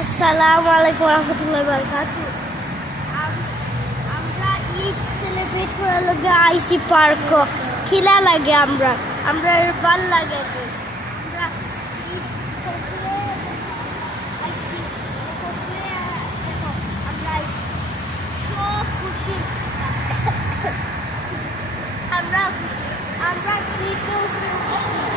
আসসালামু আলাইকুম রহমতুল্লাহ বারকাতু। আমরা ঈদ সেলিব্রেট করার লগে আইসি পার্ক খিলা লাগে আমরা আমরা ভাল লাগে আমরা ঈদ করলে আইসি করলে দেখো আমরা সব খুশি আমরা খুশি আমরা ট্রিটও ফেলতেছি